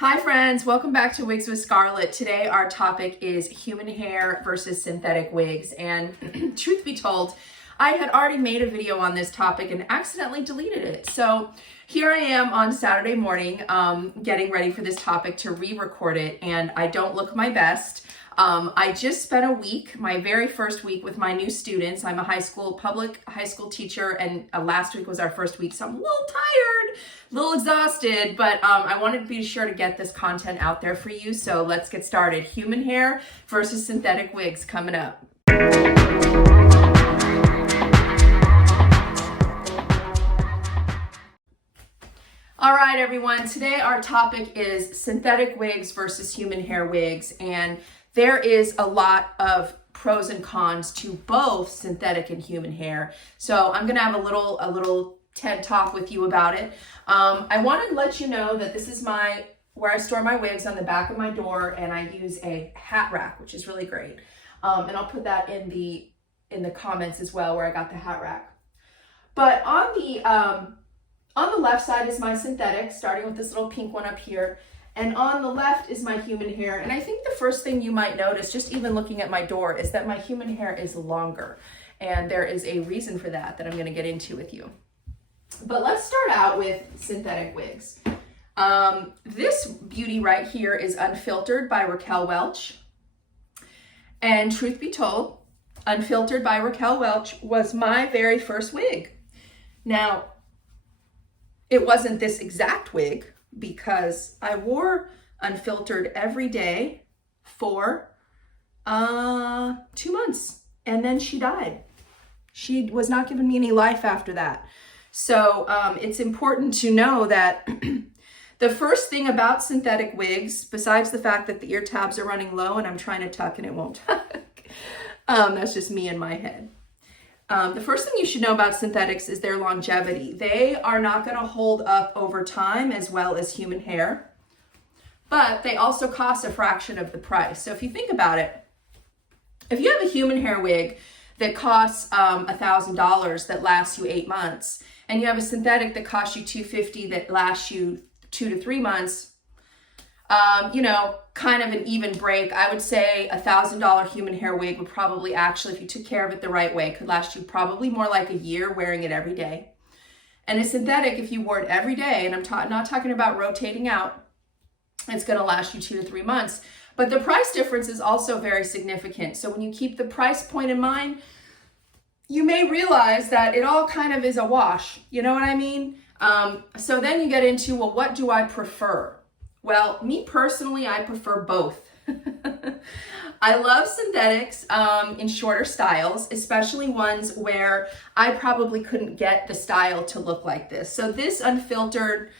Hi friends, welcome back to Wigs with Scarlett. Today our topic is human hair versus synthetic wigs, and truth be told, I had already made a video on this topic and accidentally deleted it. So here I am on Saturday morning getting ready for this topic to re-record it, and I don't look my best. I just spent a week, my very first week with my new students. I'm a public high school teacher, and last week was our first week, so I'm a little tired, a little exhausted, but I wanted to be sure to get this content out there for you. So let's get started. Human hair versus synthetic wigs coming up. All right, everyone, today our topic is synthetic wigs versus human hair wigs, and there is a lot of pros and cons to both synthetic and human hair. So I'm gonna have a little TED talk with you about it. I wanted to let you know that this is where I store my wigs on the back of my door, and I use a hat rack, which is really great. And I'll put that in the comments as well, where I got the hat rack. But on the left side is my synthetic, starting with this little pink one up here. And on the left is my human hair. And I think the first thing you might notice, just even looking at my door, is that my human hair is longer. And there is a reason for that I'm gonna get into with you. But let's start out with synthetic wigs. This beauty right here is Unfiltered by Raquel Welch. And truth be told, Unfiltered by Raquel Welch was my very first wig. Now, it wasn't this exact wig, because I wore Unfiltered every day for 2 months, and then she died. She was not giving me any life after that. So it's important to know that the first thing about synthetic wigs, besides the fact that the ear tabs are running low and I'm trying to tuck and it won't tuck, that's just me in my head. The first thing you should know about synthetics is their longevity. They are not going to hold up over time as well as human hair, but they also cost a fraction of the price. So if you think about it, if you have a human hair wig that costs $1,000 that lasts you 8 months, and you have a synthetic that costs you $250 that lasts you 2 to 3 months, kind of an even break. I would say $1,000 human hair wig would probably actually, if you took care of it the right way, could last you probably more like a year wearing it every day. And a synthetic, if you wore it every day, and I'm not talking about rotating out, it's going to last you 2 to 3 months. But the price difference is also very significant. So when you keep the price point in mind, you may realize that it all kind of is a wash. You know what I mean? So then you get into, well, what do I prefer? Well, me personally, I prefer both. I love synthetics in shorter styles, especially ones where I probably couldn't get the style to look like this. So this Unfiltered,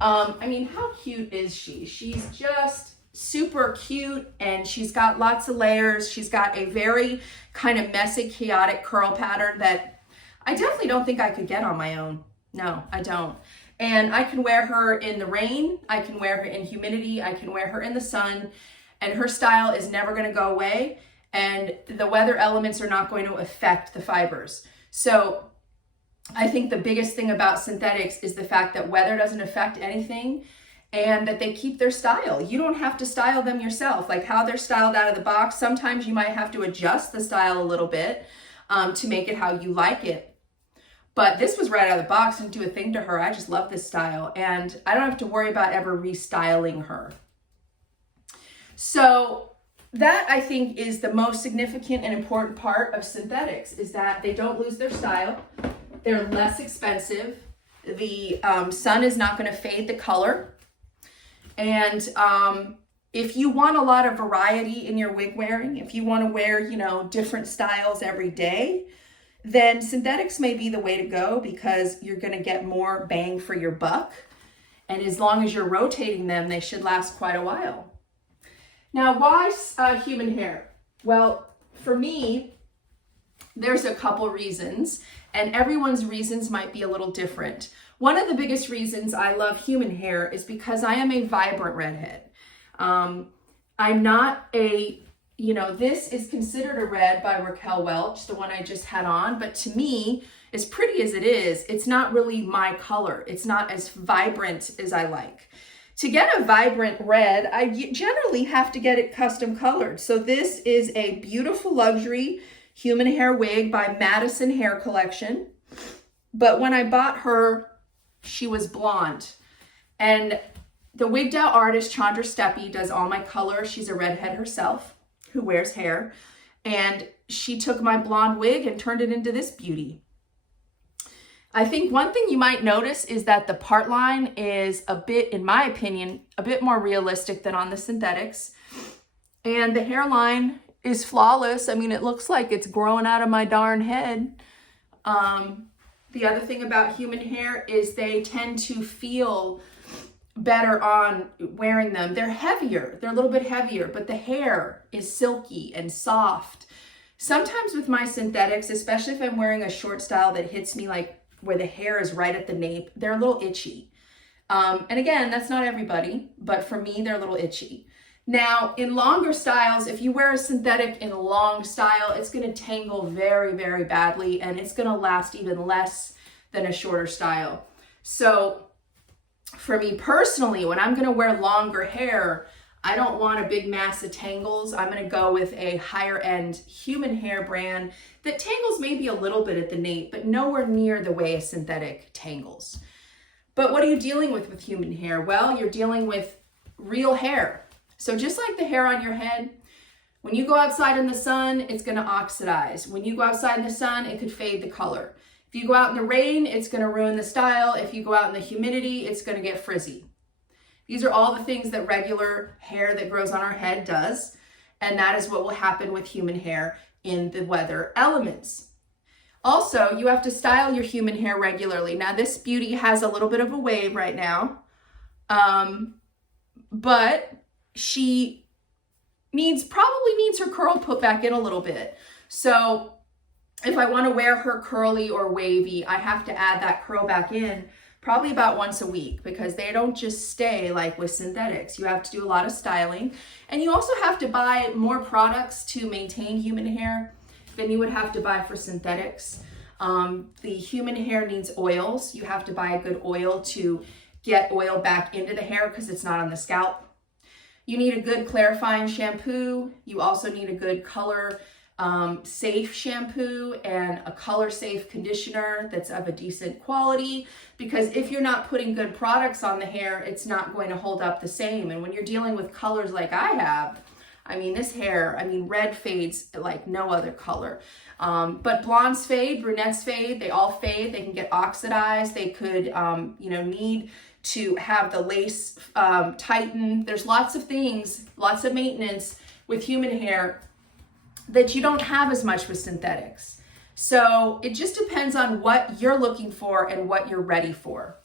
how cute is she? She's just super cute, and she's got lots of layers. She's got a very kind of messy, chaotic curl pattern that I definitely don't think I could get on my own. No, I don't. And I can wear her in the rain, I can wear her in humidity, I can wear her in the sun, and her style is never going to go away, and the weather elements are not going to affect the fibers. So I think the biggest thing about synthetics is the fact that weather doesn't affect anything, and that they keep their style. You don't have to style them yourself. Like how they're styled out of the box, sometimes you might have to adjust the style a little bit to make it how you like it. But this was right out of the box, didn't do a thing to her. I just love this style, and I don't have to worry about ever restyling her. So that, I think, is the most significant and important part of synthetics, is that they don't lose their style. They're less expensive. The sun is not going to fade the color. And if you want a lot of variety in your wig wearing, if you want to wear, different styles every day, then synthetics may be the way to go, because you're going to get more bang for your buck. And as long as you're rotating them, they should last quite a while. Now, why human hair? Well, for me, there's a couple reasons, and everyone's reasons might be a little different. One of the biggest reasons I love human hair is because I am a vibrant redhead. I'm not a this is considered a red by Raquel Welch, the one I just had on, but to me, as pretty as it is, it's not really my color. It's not as vibrant as I like. To get a vibrant red, I generally have to get it custom colored. So this is a beautiful luxury human hair wig by Madison Hair Collection. But when I bought her, she was blonde. And the wigged out artist, Chandra Steppe, does all my color. She's a redhead herself who wears hair. And she took my blonde wig and turned it into this beauty. I think one thing you might notice is that the part line is a bit, in my opinion, a bit more realistic than on the synthetics. And the hairline is flawless. I mean, it looks like it's growing out of my darn head. The other thing about human hair is they tend to feel better on wearing them. They're heavier, they're a little bit heavier, but the hair is silky and soft. Sometimes with my synthetics, especially if I'm wearing a short style that hits me like where the hair is right at the nape, they're a little itchy. And again, that's not everybody, but for me, they're a little itchy. Now, in longer styles, if you wear a synthetic in a long style, it's gonna tangle very, very badly, and it's gonna last even less than a shorter style. So for me personally, when I'm gonna wear longer hair, I don't want a big mass of tangles. I'm gonna go with a higher end human hair brand that tangles maybe a little bit at the nape, but nowhere near the way a synthetic tangles. But what are you dealing with human hair? Well, you're dealing with real hair. So just like the hair on your head, when you go outside in the sun, it's gonna oxidize. When you go outside in the sun, it could fade the color. If you go out in the rain, it's gonna ruin the style. If you go out in the humidity, it's gonna get frizzy. These are all the things that regular hair that grows on our head does, and that is what will happen with human hair in the weather elements. Also, you have to style your human hair regularly. Now, this beauty has a little bit of a wave right now, but she probably needs her curl put back in a little bit. So if I want to wear her curly or wavy, I have to add that curl back in probably about once a week, because they don't just stay like with synthetics. You have to do a lot of styling, and you also have to buy more products to maintain human hair than you would have to buy for synthetics. The human hair needs oils. You have to buy a good oil to get oil back into the hair because it's not on the scalp. You need a good clarifying shampoo. You also need a good color safe shampoo and a color safe conditioner that's of a decent quality, because if you're not putting good products on the hair, it's not going to hold up the same. And when you're dealing with colors like I have, I mean, this hair, red fades like no other color. But blondes fade, brunettes fade, they all fade. They can get oxidized. They could, need to have the lace tighten. There's lots of things, lots of maintenance with human hair that you don't have as much with synthetics. So it just depends on what you're looking for and what you're ready for.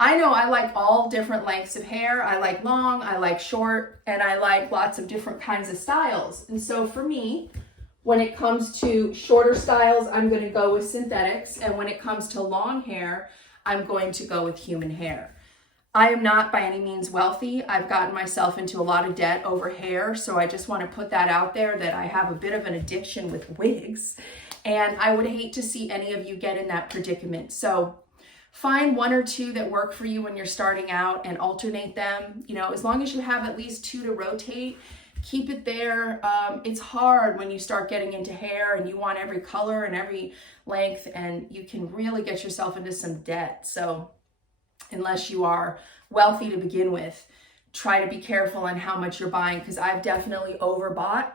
I know I like all different lengths of hair. I like long, I like short, and I like lots of different kinds of styles. And so for me, when it comes to shorter styles, I'm going to go with synthetics. And when it comes to long hair, I'm going to go with human hair. I am not by any means wealthy. I've gotten myself into a lot of debt over hair, so I just want to put that out there that I have a bit of an addiction with wigs, and I would hate to see any of you get in that predicament. So find one or two that work for you when you're starting out and alternate them. As long as you have at least 2 to rotate, keep it there. It's hard when you start getting into hair and you want every color and every length, and you can really get yourself into some debt. So unless you are wealthy to begin with, try to be careful on how much you're buying, because I've definitely overbought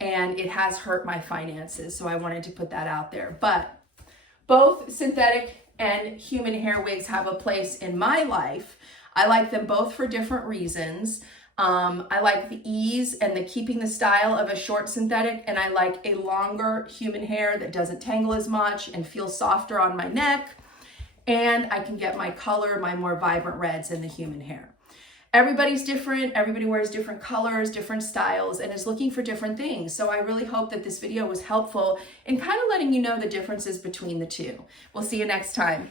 and it has hurt my finances. So I wanted to put that out there. But both synthetic and human hair wigs have a place in my life. I like them both for different reasons. I like the ease and the keeping the style of a short synthetic, and I like a longer human hair that doesn't tangle as much and feels softer on my neck. And I can get my color, my more vibrant reds in the human hair. Everybody's different. Everybody wears different colors, different styles, and is looking for different things. So I really hope that this video was helpful in kind of letting you know the differences between the two. We'll see you next time.